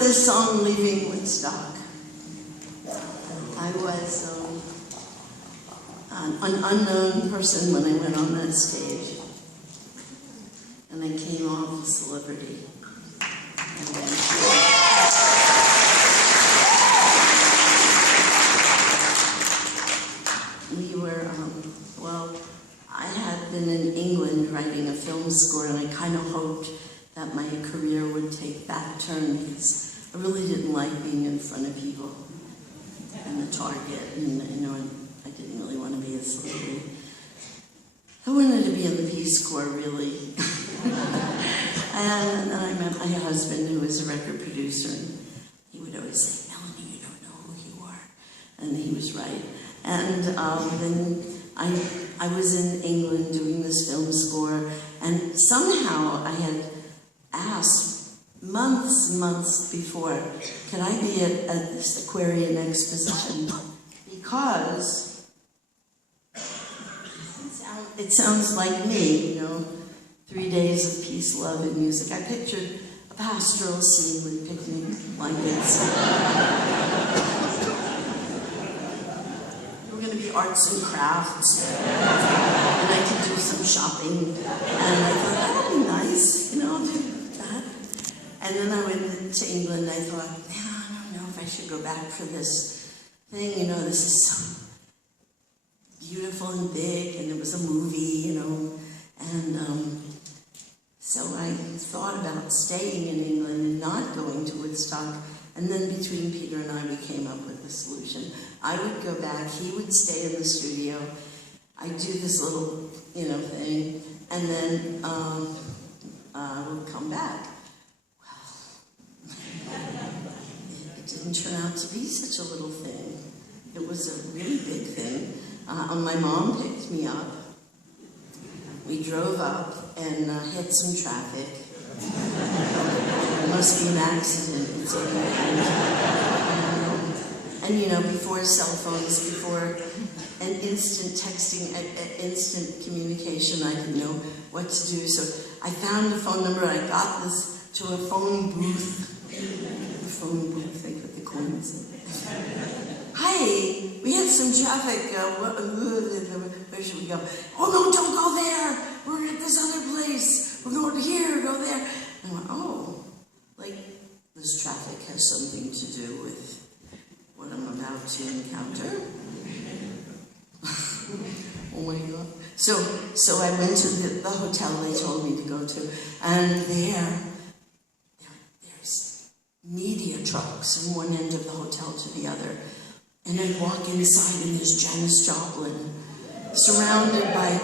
this song, Leaving Woodstock. I was an unknown person when I went on that stage. And I came off a celebrity. We were, well, I had been in England writing a film score, and I kind of hoped that my career would take that turn, because I really didn't like being in front of people and the target, and you know, I didn't really want to be a celebrity. I wanted to be in the Peace Corps, really. And then I met my husband, who was a record producer, and he would always say, "Melanie, you don't know who you are." And he was right. And then I was in England doing this film score, and somehow I had asked months before, can I be at this Aquarian exposition? Because it sounds like me, you know, 3 days of peace, love, and music. I pictured a pastoral scene with picnic blankets. There were going to be arts and crafts, and I could do some shopping. And I thought, that would be nice, you know, do that. And then I went to England, and I thought, man, I don't know if I should go back for this thing, you know, this is so beautiful and big, and it was a movie, you know, and so I thought about staying in England and not going to Woodstock, and then between Peter and I, we came up with a solution. I would go back, he would stay in the studio, I'd do this little, you know, thing, and then I would come back. Well, it didn't turn out to be such a little thing. It was a really big thing. My mom picked me up. We drove up and hit some traffic. It must be an accident. It's and you know, before cell phones, before an instant texting, instant communication, I didn't know what to do. So I found a phone number. I got this to a phone booth. The phone booth, they put the coins in. Hi, we had some traffic. Where should we go? Oh no, don't go there. We're at this other place. We're going here, go there. And I went, oh, like this traffic has something to do with what I'm about to encounter. Oh my God. So I went to the hotel they told me to go to, and there's media trucks from one end of the hotel to the other. And I'd walk inside, and there's Janis Joplin, surrounded by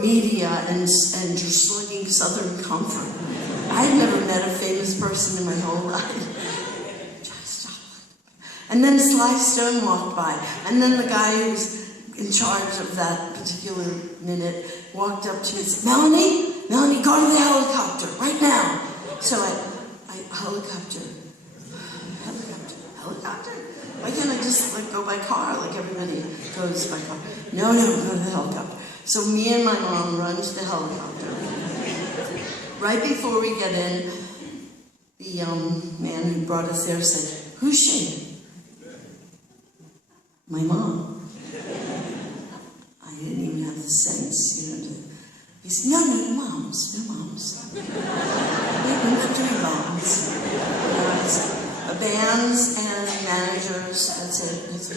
media and just slugging Southern comfort. I'd never met a famous person in my whole life. Janis Joplin. And then Sly Stone walked by, and then the guy who was in charge of that particular minute walked up to me and said, Melanie, go to the helicopter right now. So I helicopter. Why can't I just go by car like everybody goes by car? No, go to the helicopter. So me and my mom run to the helicopter. Right before we get in, the man who brought us there said, who's she? My mom. I didn't even have the sense, you know, he said, no moms. We're not doing moms. Bands and managers, that's it.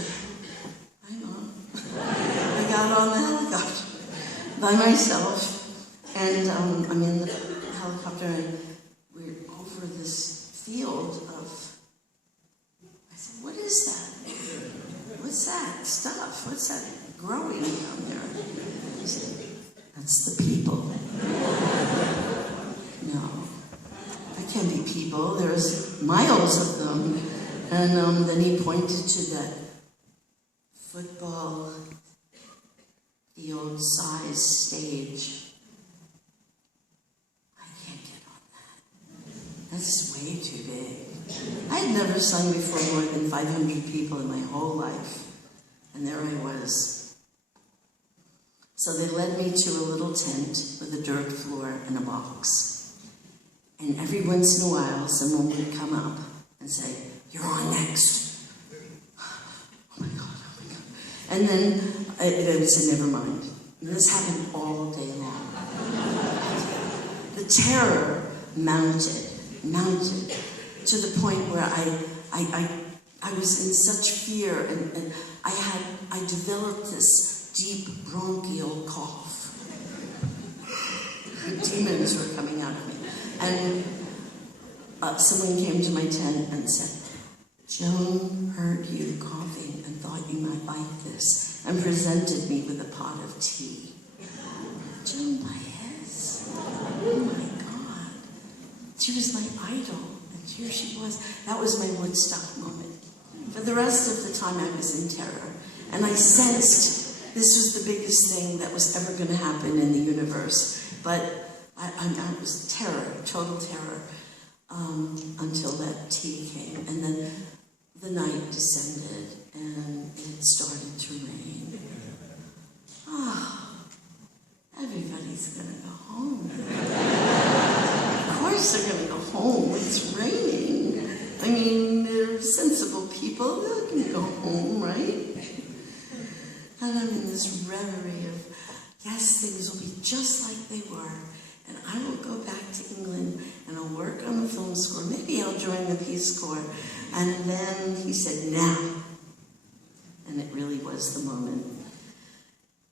Hi, Mom. I got on the helicopter by myself, and I'm in the helicopter, and we're over this field of, I said, what is that? What's that stuff? What's that growing down there? He said, that's the people. No. Can be people, there's miles of them. And then he pointed to that football field-sized stage. I can't get on that. That's way too big. I had never sung before more than 500 people in my whole life. And there I was. So they led me to a little tent with a dirt floor and a box. And every once in a while, someone would come up and and say, "You're on next." Oh my God, oh my God. And then I would say, "Never mind." And this happened all day long. The terror mounted to the point where I was in such fear, and I developed this deep bronchial cough. Demons were coming out of me. And someone came to my tent and said, "Joan heard you coughing and thought you might like this," and presented me with a pot of tea. Joan Baez. Oh my God. She was my idol, and here she was. That was my Woodstock moment. For the rest of the time, I was in terror, and I sensed this was the biggest thing that was ever going to happen in the universe. But I was terror, total terror, until that tea came, and then the night descended, and it started to rain. Everybody's going to go home. Of course they're going to go home. It's raining. I mean, they're sensible people. They're going to go home, right? And I'm in this reverie of, yes, things will be just like they were. And I will go back to England and I'll work on the film score. Maybe I'll join the Peace Corps. And then he said, "Now." And it really was the moment.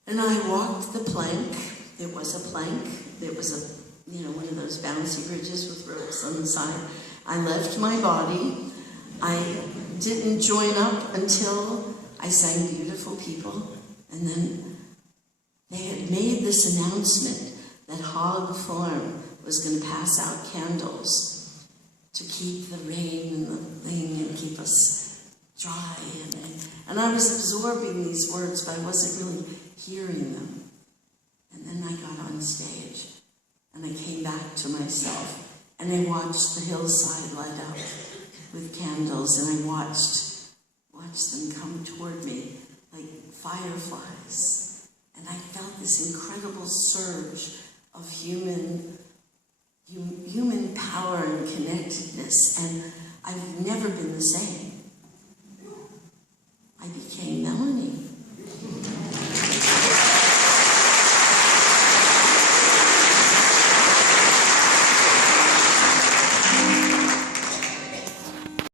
And I walked the plank. It was a plank. It was one of those bouncy bridges with ropes on the side. I left my body. I didn't join up until I sang "Beautiful People." And then they had made this announcement that Hog Farm was going to pass out candles to keep the rain and the thing and keep us dry. And I was absorbing these words, but I wasn't really hearing them. And then I got on stage, and I came back to myself, and I watched the hillside light up with candles, and I watched them come toward me like fireflies. And I felt this incredible surge of human power and connectedness, and I've never been the same. I became Melanie.